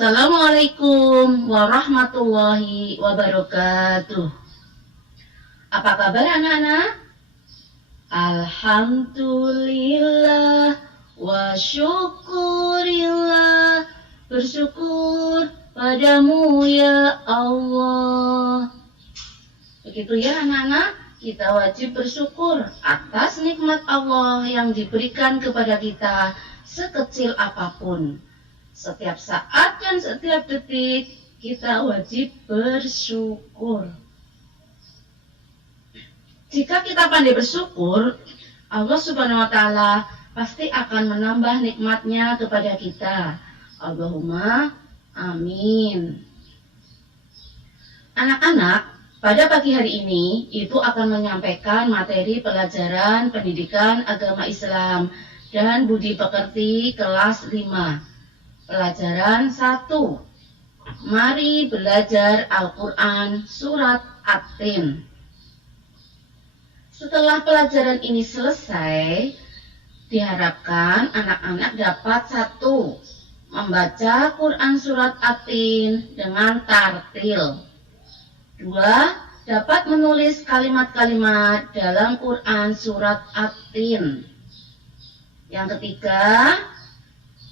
Assalamualaikum warahmatullahi wabarakatuh. Apa kabar anak-anak? Alhamdulillah wa syukurillah. Bersyukur padamu ya Allah. Begitu ya anak-anak, kita wajib bersyukur atas nikmat Allah yang diberikan kepada kita sekecil apapun. Setiap saat dan setiap detik kita wajib bersyukur. Jika kita pandai bersyukur, Allah Subhanahu wa Ta'ala pasti akan menambah nikmatnya kepada kita. Allahumma amin. Anak-anak, pada pagi hari ini Ibu akan menyampaikan materi pelajaran pendidikan agama Islam dan budi pekerti kelas 5. Pelajaran 1. Mari belajar Al-Quran Surat At-Tin. Setelah pelajaran ini selesai, diharapkan anak-anak dapat 1. Membaca Quran Surat At-Tin dengan tartil. 2. Dapat menulis kalimat-kalimat dalam Quran Surat At-Tin. Yang ketiga,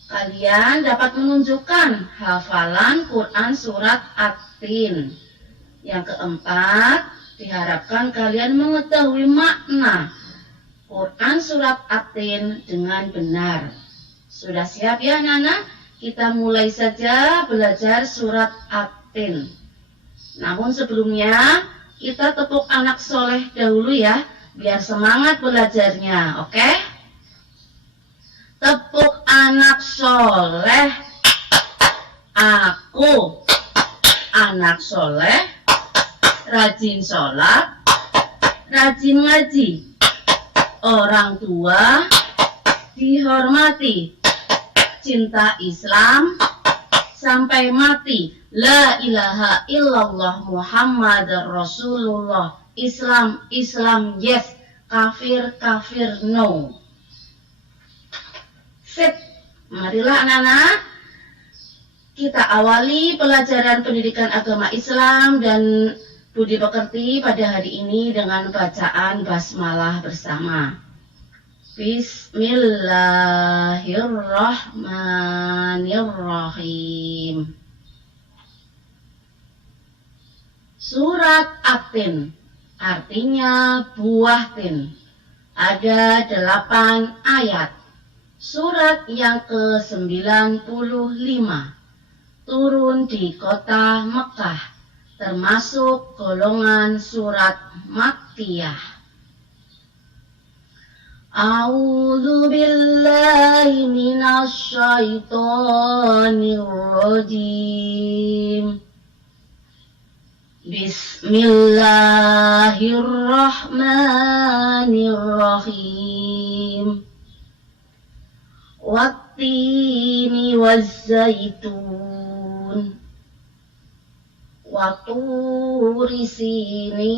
kalian dapat menunjukkan hafalan Quran Surat At-Tin. Yang keempat, diharapkan kalian mengetahui makna Quran Surat At-Tin dengan benar. Sudah siap ya anak-anak? Kita mulai saja belajar Surat At-Tin. Namun sebelumnya, kita tepuk anak soleh dahulu ya, biar semangat belajarnya, oke? Tepuk anak soleh. Aku anak soleh, rajin sholat, rajin ngaji. Orang tua dihormati, cinta Islam sampai mati. La ilaha illallah Muhammad Rasulullah. Islam, Islam yes, kafir, kafir no. Sip, marilah anak-anak, kita awali pelajaran pendidikan agama Islam dan budi pekerti pada hari ini dengan bacaan basmalah bersama. Bismillahirrahmanirrahim. Surat At-Tin, artinya buah tin. Ada 8 ayat. Surat yang ke-95 turun di kota Mekah, termasuk golongan surat Makkiyah. A'udzu billahi minasy syaithanir rajim. Bismillahirrahmanirrahim. Wattini wazzaitun wa turi sinin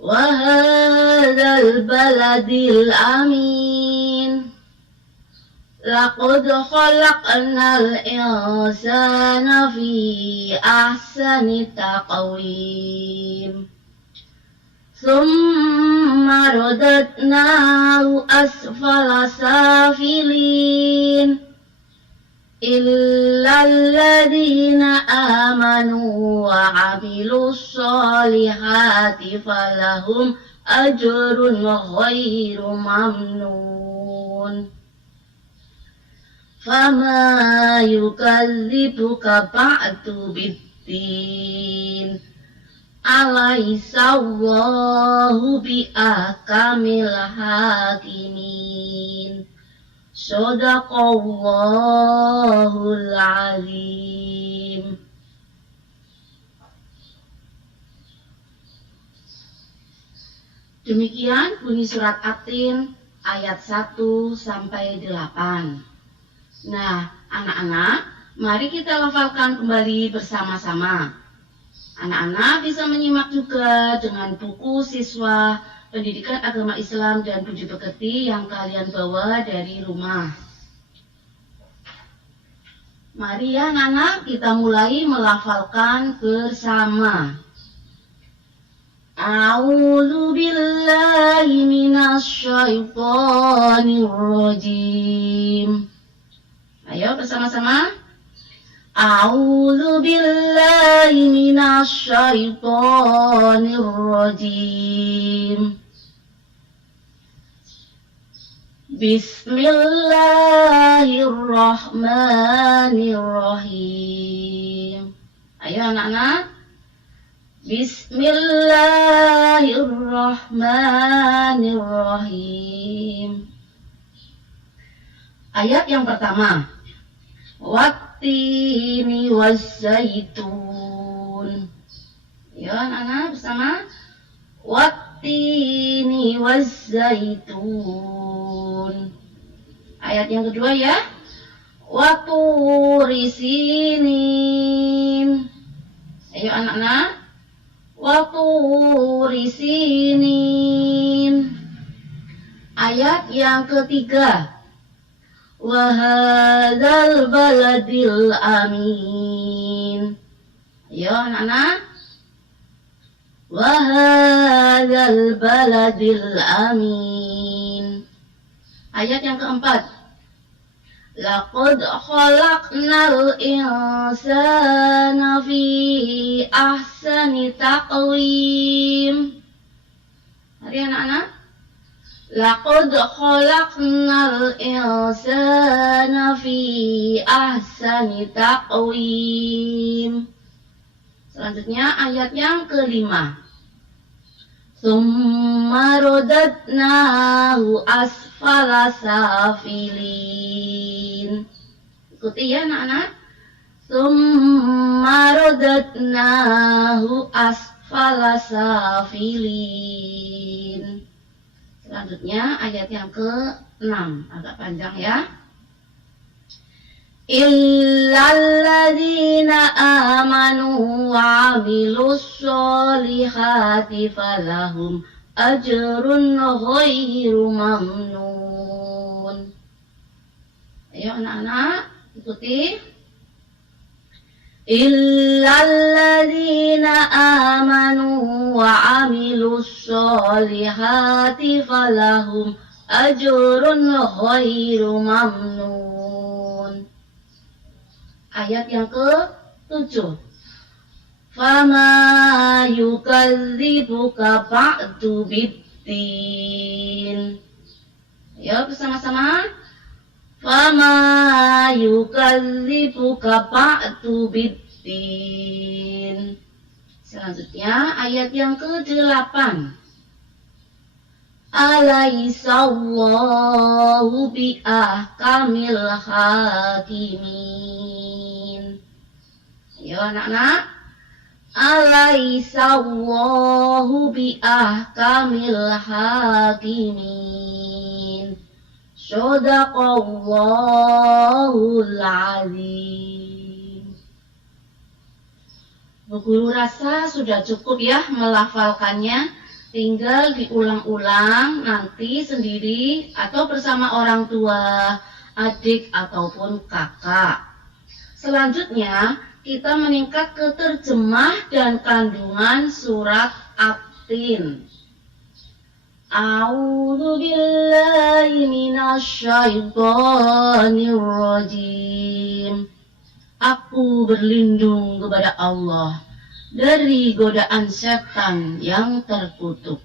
wa hadzal baladil amin. Laqad khalaqnal insana fi ahsani taqwim. Tsumma radadnahu asfala safilin. Illal ladzina amanu wa 'amilus sholihati falahum ajrun ghairu mamnun. Fama yukadzibuka ba'du biddin. Alaihissallahu bi'ahkamil hakimin. Shadaqallahul azim. Demikian bunyi surat At-Tin ayat 1 sampai 8. Nah, anak-anak, mari kita lafalkan kembali bersama-sama. Anak-anak bisa menyimak juga dengan buku siswa pendidikan agama Islam dan budi pekerti yang kalian bawa dari rumah. Mari ya anak-anak, kita mulai melafalkan bersama. A'udzu billahi minasy syaithanir rajim. Ayo bersama-sama. A'udzu billahi minasy syaithanir rajim. Bismillahirrahmanirrahim. Ayo anak-anak. Bismillahirrahmanirrahim. Ayat yang pertama. Wattini waszaitun. Ayo anak-anak bersama. Wattini waszaitun. Ayat yang kedua ya. Waturi sinin. Ayo anak-anak. Waturi sinin. Ayat yang ketiga. Wahadzal baladil amin. Ayo anak-anak. Wahadzal baladil amin. Ayat yang keempat. Laqad khalaqnal insana fi ahsani taqwim. Mari anak-anak. Laqad khalaqnal insana fi ahsani taqwim. Selanjutnya ayat yang kelima. Tsumma radadnahu asfala safilin. Ikuti ya anak-anak. Tsumma radadnahu asfala safilin. Selanjutnya ayat yang ke-6, agak panjang ya. Illalladzina amanu wa 'amilus sholihati falahum ajrun ghairu mamnun. Ayo anak-anak, ikuti. Illalladzina amanu wa 'amilus sholihati falahum ajrun ghairu mamnun. Ayat yang ke-7. Fama yukadzibuka ba'du biddin. Ayo bersama-sama. Fama yukadzibuka ba'du biddin. Selanjutnya ayat yang ke-8. Alaihissallahu biahkamil hakimin. Ayo anak-anak. Alaihissallahu biahkamil hakimin. Shadaqallahul azim. Bu Guru rasa sudah cukup ya melafalkannya. Tinggal diulang-ulang nanti sendiri atau bersama orang tua, adik ataupun kakak. Selanjutnya kita meningkat ke terjemah dan kandungan surat At-Tin. A'udzu billahi minasy syaithanir rajim. Aku berlindung kepada Allah dari godaan setan yang terkutuk.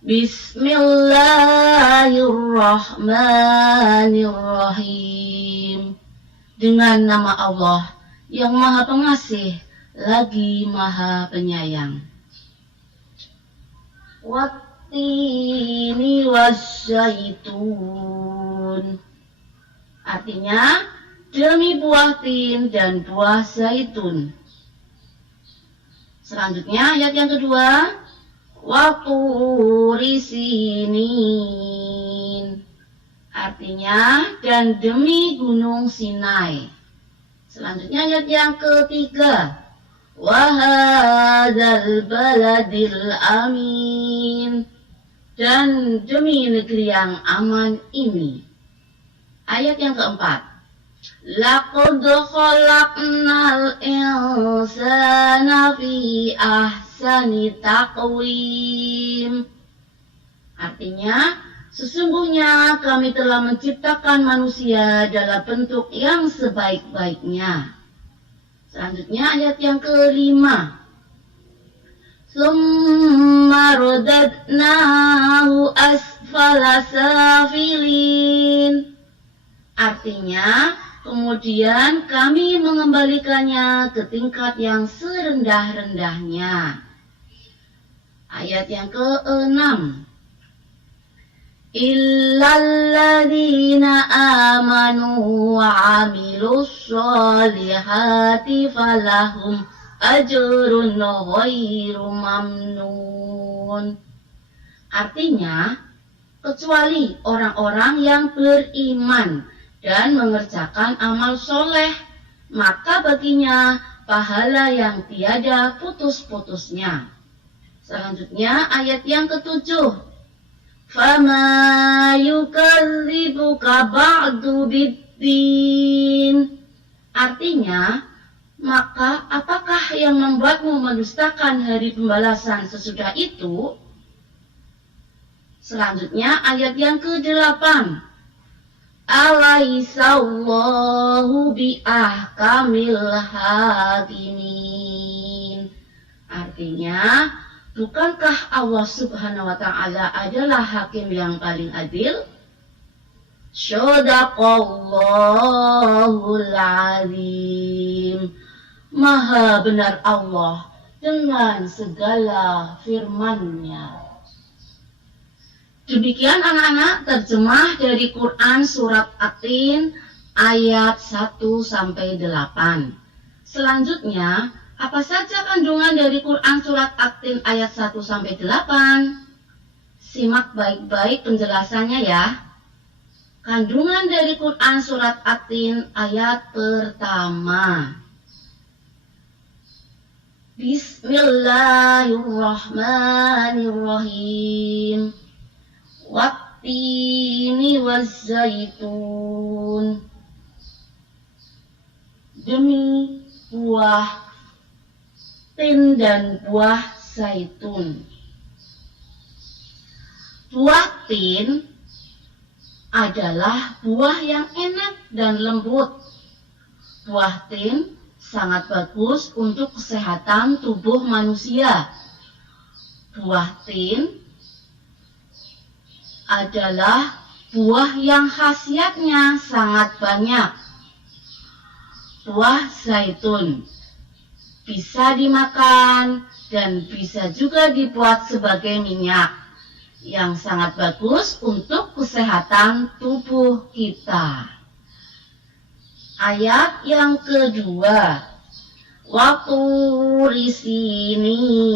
Bismillahirrahmanirrahim. Dengan nama Allah yang Maha Pengasih lagi Maha Penyayang. Wattini waszaitun. Artinya demi buah tin dan buah zaitun. Selanjutnya ayat yang kedua. Waturi sinin. Artinya dan demi gunung Sinai. Selanjutnya ayat yang ketiga. Wahadzal baladil amin. Dan demi negeri yang aman ini. Ayat yang keempat. Laqad khalaqnal insana fi ahsani taqwim. Artinya, sesungguhnya kami telah menciptakan manusia dalam bentuk yang sebaik-baiknya. Selanjutnya ayat yang kelima. Tsumma radadnahu asfala safilin. Artinya, kemudian kami mengembalikannya ke tingkat yang serendah-rendahnya. Ayat yang ke-6. Illalladzina amanu wa amilus solihati falahum ajrun ghairu mamnun. Artinya, kecuali orang-orang yang beriman dan mengerjakan amal soleh, maka baginya pahala yang tiada putus-putusnya. Selanjutnya ayat yang ke-7. Fama yukadzibuka ba'du biddin. Artinya, maka apakah yang membuatmu mendustakan hari pembalasan sesudah itu? Selanjutnya ayat yang ke-8. Alaihissallahu biahkamil hakimin. Artinya, bukankah Allah Subhanahu wa ta'ala adalah hakim yang paling adil? Shadaqallahul azim. Maha benar Allah dengan segala firman-Nya. Demikian anak-anak terjemah dari Quran Surat At-Tin ayat 1-8. Selanjutnya, apa saja kandungan dari Quran Surat At-Tin ayat 1-8? Simak baik-baik penjelasannya ya. Kandungan dari Quran Surat At-Tin ayat pertama. Bismillahirrahmanirrahim. Wattini wazzaitun. Demi buah tin dan buah zaitun. Buah tin adalah buah yang enak dan lembut. Buah tin sangat bagus untuk kesehatan tubuh manusia. Buah tin adalah buah yang khasiatnya sangat banyak. Buah zaitun bisa dimakan dan bisa juga dibuat sebagai minyak yang sangat bagus untuk kesehatan tubuh kita. Ayat yang kedua. Waturi sinin.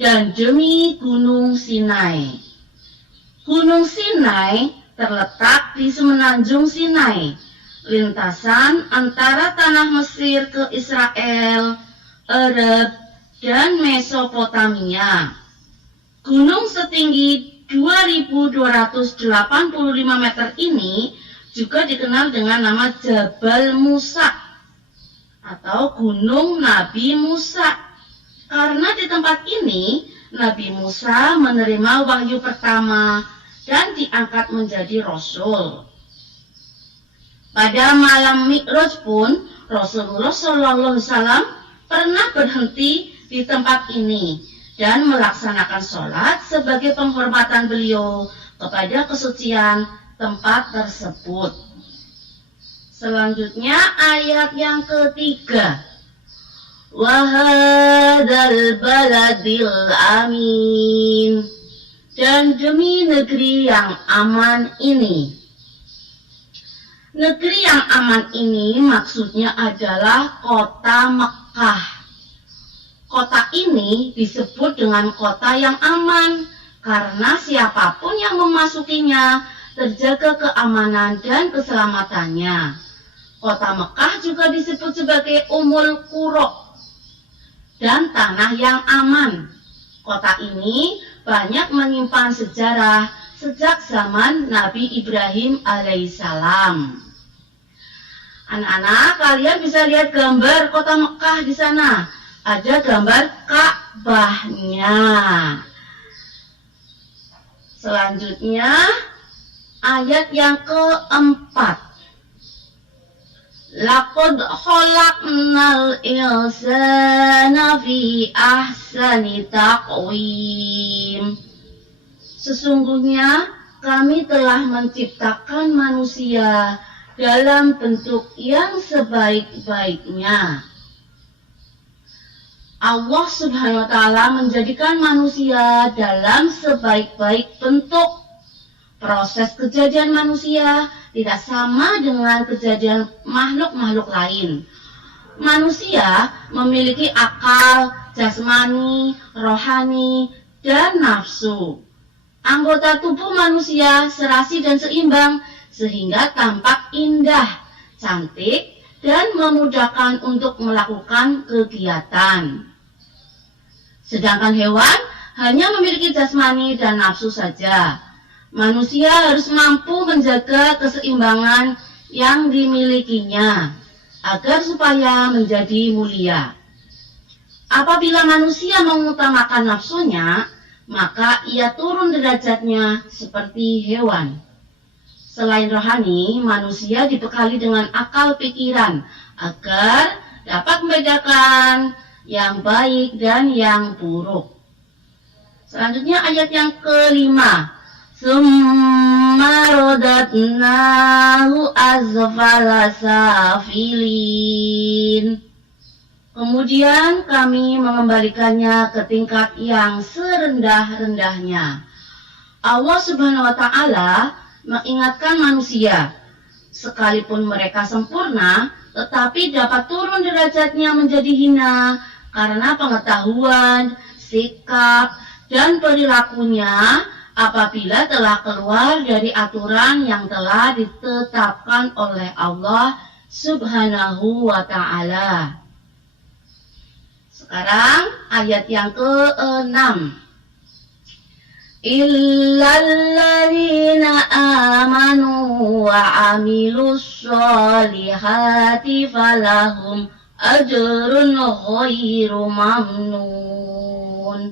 Dan demi Gunung Sinai. Gunung Sinai terletak di semenanjung Sinai, lintasan antara tanah Mesir ke Israel, Arab, dan Mesopotamia. Gunung setinggi 2.285 meter ini juga dikenal dengan nama Jabal Musa atau Gunung Nabi Musa. Karena di tempat ini Nabi Musa menerima wahyu pertama dan diangkat menjadi Rasul. Pada malam Mi'raj pun Rasulullah SAW pernah berhenti di tempat ini dan melaksanakan sholat sebagai penghormatan beliau kepada kesucian tempat tersebut. Selanjutnya ayat yang ketiga. Wahadal baladil amin. Dan demi negeri yang aman ini. Negeri yang aman ini maksudnya adalah kota Mekah. Kota ini disebut dengan kota yang aman karena siapapun yang memasukinya terjaga keamanan dan keselamatannya. Kota Mekah juga disebut sebagai Ummul Qura dan tanah yang aman. Kota ini banyak menyimpan sejarah sejak zaman Nabi Ibrahim alaihissalam. Anak-anak, kalian bisa lihat gambar kota Mekah di sana. Ada gambar Ka'bahnya. Selanjutnya, ayat yang keempat. Laqad khalaqnal insana fi ahsani taqwim. Sesungguhnya kami telah menciptakan manusia dalam bentuk yang sebaik-baiknya. Allah Subhanahu wa Ta'ala menjadikan manusia dalam sebaik-baik bentuk. Proses kejadian manusia tidak sama dengan kejadian makhluk-makhluk lain. Manusia memiliki akal, jasmani, rohani, dan nafsu. Anggota tubuh manusia serasi dan seimbang sehingga tampak indah, cantik, dan memudahkan untuk melakukan kegiatan. Sedangkan hewan hanya memiliki jasmani dan nafsu saja. Manusia harus mampu menjaga keseimbangan yang dimilikinya agar supaya menjadi mulia. Apabila manusia mengutamakan nafsunya, maka ia turun derajatnya seperti hewan. Selain rohani, manusia dibekali dengan akal pikiran agar dapat membedakan yang baik dan yang buruk. Selanjutnya ayat yang kelima. Summa radatnahu asfala safilin. Kemudian kami mengembalikannya ke tingkat yang serendah-rendahnya. Allah Subhanahu wa Ta'ala mengingatkan manusia, sekalipun mereka sempurna, tetapi dapat turun derajatnya menjadi hina karena pengetahuan, sikap, dan perilakunya apabila telah keluar dari aturan yang telah ditetapkan oleh Allah Subhanahu wa Ta'ala. Sekarang ayat yang ke-6. Illalladzina amanu wa amilus solihati falahum ajrun ghairu mamnun.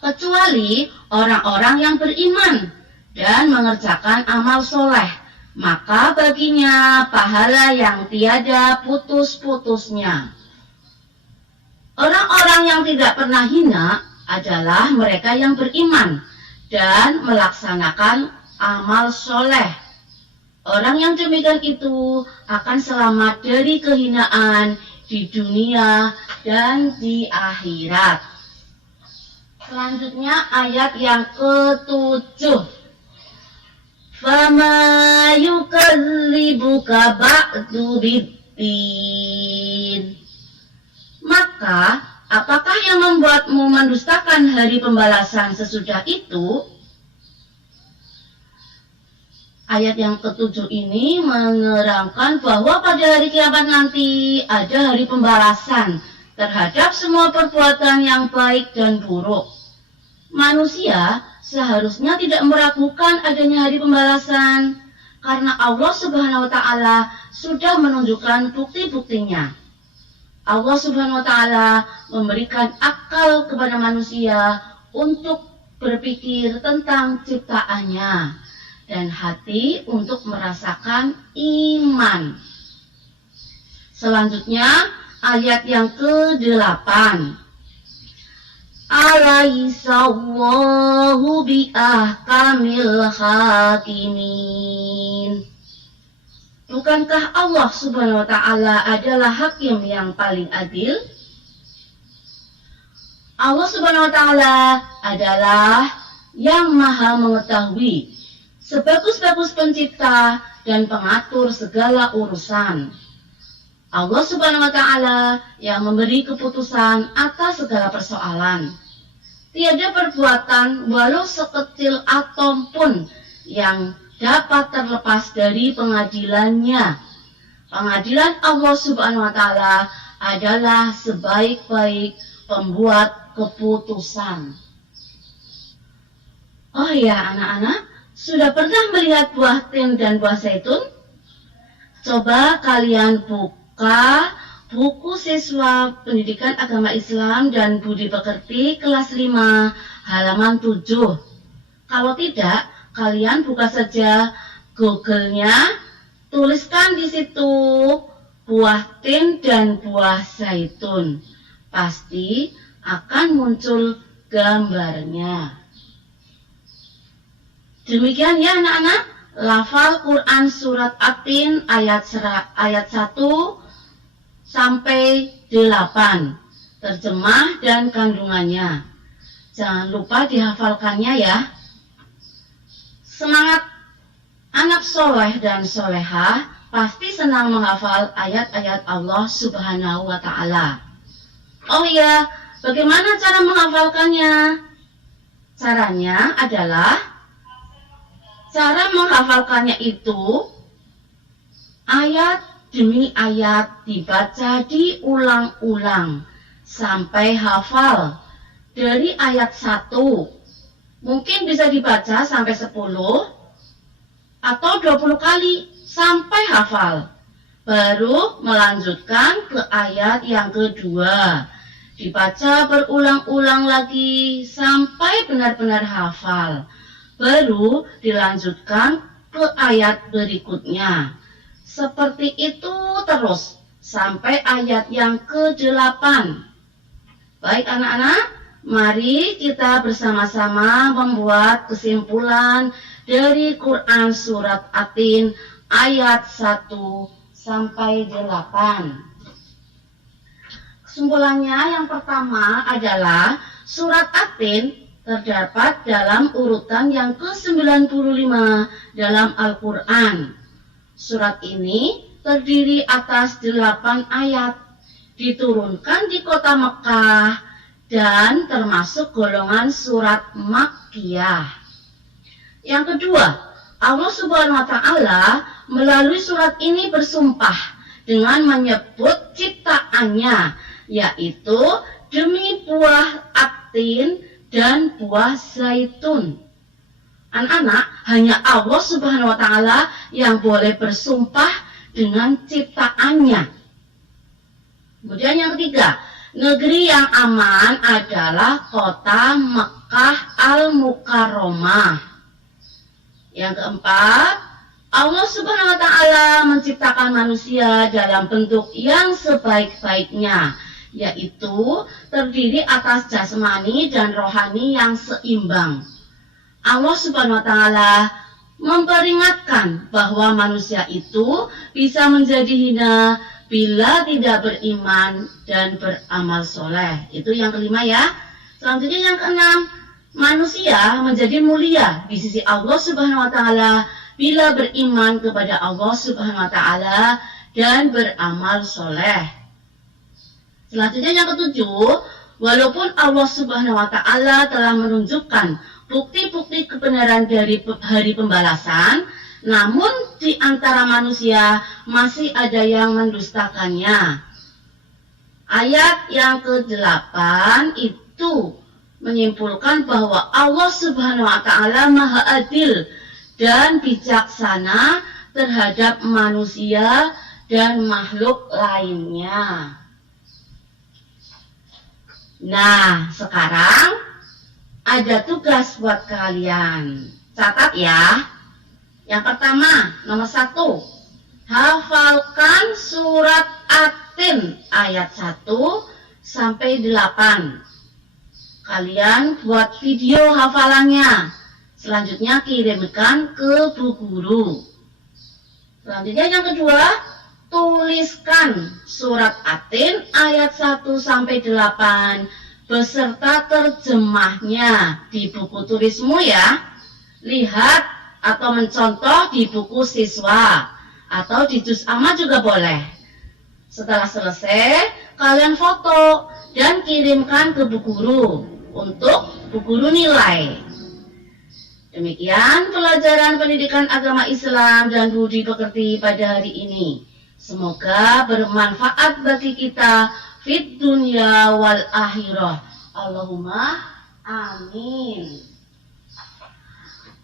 Kecuali orang-orang yang beriman dan mengerjakan amal soleh, maka baginya pahala yang tiada putus-putusnya. Orang-orang yang tidak pernah hina adalah mereka yang beriman dan melaksanakan amal soleh. Orang yang demikian itu akan selamat dari kehinaan di dunia dan di akhirat. Selanjutnya ayat yang ke-7. Fama yukadzibuka ba'du biddin. Maka, apakah yang membuatmu mendustakan hari pembalasan sesudah itu? Ayat yang ke-7 ini menerangkan bahwa pada hari kiamat nanti ada hari pembalasan terhadap semua perbuatan yang baik dan buruk. Manusia seharusnya tidak meragukan adanya hari pembalasan karena Allah Subhanahu wa Ta'ala sudah menunjukkan bukti-buktinya. Allah Subhanahu wa Ta'ala memberikan akal kepada manusia untuk berpikir tentang ciptaannya dan hati untuk merasakan iman. Selanjutnya ayat yang ke-8. Alaihissallahu biahkamil hakimin. Bukankah Allah Subhanahu wa Ta'ala adalah hakim yang paling adil? Allah Subhanahu wa Ta'ala adalah yang maha mengetahui, sebagus-bagus pencipta dan pengatur segala urusan. Allah Subhanahu wa Ta'ala yang memberi keputusan atas segala persoalan. Tiada perbuatan walau sekecil atom pun yang dapat terlepas dari pengadilannya. Pengadilan Allah Subhanahu wa Ta'ala adalah sebaik-baik pembuat keputusan. Oh ya anak-anak, sudah pernah melihat buah tin dan buah zaitun? Coba kalian buka buku siswa pendidikan agama Islam dan budi pekerti kelas 5 halaman 7. Kalau tidak, kalian buka saja Google-nya, tuliskan di situ buah tin dan buah zaitun. Pasti akan muncul gambarnya. Demikian ya anak-anak, lafal Quran surat At-Tin ayat 1 sampai 8, terjemah dan kandungannya. Jangan lupa dihafalkannya ya. Semangat anak soleh dan solehah pasti senang menghafal ayat-ayat Allah Subhanahu wa Ta'ala. Oh iya, bagaimana cara menghafalkannya? Caranya adalah cara menghafalkannya itu ayat demi ayat dibaca diulang-ulang sampai hafal. Dari ayat 1 mungkin bisa dibaca sampai 10 atau 20 kali sampai hafal. Baru melanjutkan ke ayat yang kedua. Dibaca berulang-ulang lagi sampai benar-benar hafal. Baru dilanjutkan ke ayat berikutnya. Seperti itu terus sampai ayat yang ke-8. Baik anak-anak, mari kita bersama-sama membuat kesimpulan dari Quran surat At-Tin ayat 1 sampai 8. Kesimpulannya yang pertama adalah surat At-Tin terdapat dalam urutan yang ke-95 dalam Al-Quran. Surat ini terdiri atas 8 ayat, diturunkan di kota Mekah dan termasuk golongan surat Makkiyah. Yang kedua, Allah Subhanahu wa Ta'ala melalui surat ini bersumpah dengan menyebut ciptaannya, yaitu demi buah At-Tin dan buah zaitun. Anak-anak, hanya Allah Subhanahu wa Ta'ala yang boleh bersumpah dengan ciptaannya. Kemudian yang ketiga, negeri yang aman adalah kota Mekah Al-Mukarramah. Yang keempat, Allah Subhanahu wa Ta'ala menciptakan manusia dalam bentuk yang sebaik-baiknya, yaitu terdiri atas jasmani dan rohani yang seimbang. Allah Subhanahu wa Ta'ala memperingatkan bahwa manusia itu bisa menjadi hina bila tidak beriman dan beramal soleh. Itu yang kelima ya. Selanjutnya yang keenam, manusia menjadi mulia di sisi Allah Subhanahu wa Ta'ala bila beriman kepada Allah Subhanahu wa Ta'ala dan beramal soleh. Selanjutnya yang ketujuh, walaupun Allah Subhanahu wa Ta'ala telah menunjukkan bukti-bukti kebenaran dari hari pembalasan, namun di antara manusia masih ada yang mendustakannya. Ayat yang ke-8 itu menyimpulkan bahwa Allah Subhanahu wa Ta'ala Maha Adil dan bijaksana terhadap manusia dan makhluk lainnya. Nah, sekarang ada tugas buat kalian. Catat ya. Yang pertama, nomor 1. Hafalkan surat At-Tin ayat 1 sampai 8. Kalian buat video hafalannya. Selanjutnya kirimkan ke Bu Guru. Selanjutnya yang kedua, tuliskan surat At-Tin ayat 1 sampai 8 beserta terjemahnya di buku tulismu ya. Lihat atau mencontoh di buku siswa atau di juz amma juga boleh. Setelah selesai, kalian foto dan kirimkan ke Bu Guru untuk Bu Guru nilai. Demikian pelajaran pendidikan agama Islam dan budi pekerti pada hari ini. Semoga bermanfaat bagi kita fid dunya wal akhirah. Allahumma amin.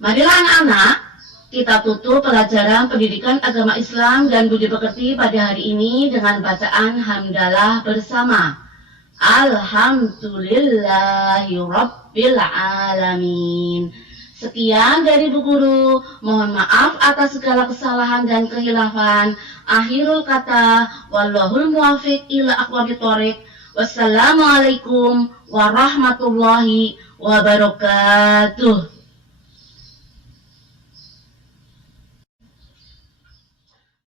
Marilah anak-anak, Kita tutup pelajaran pendidikan agama Islam dan budi pekerti pada hari ini dengan bacaan hamdalah bersama. Alhamdulillahi Rabbil Alamin. Sekian dari Bu Guru. Mohon maaf atas segala kesalahan dan kehilafan. Akhirul kata, wallahul muwafiq ila aqwamit thoriq. Wassalamualaikum warahmatullahi wabarakatuh.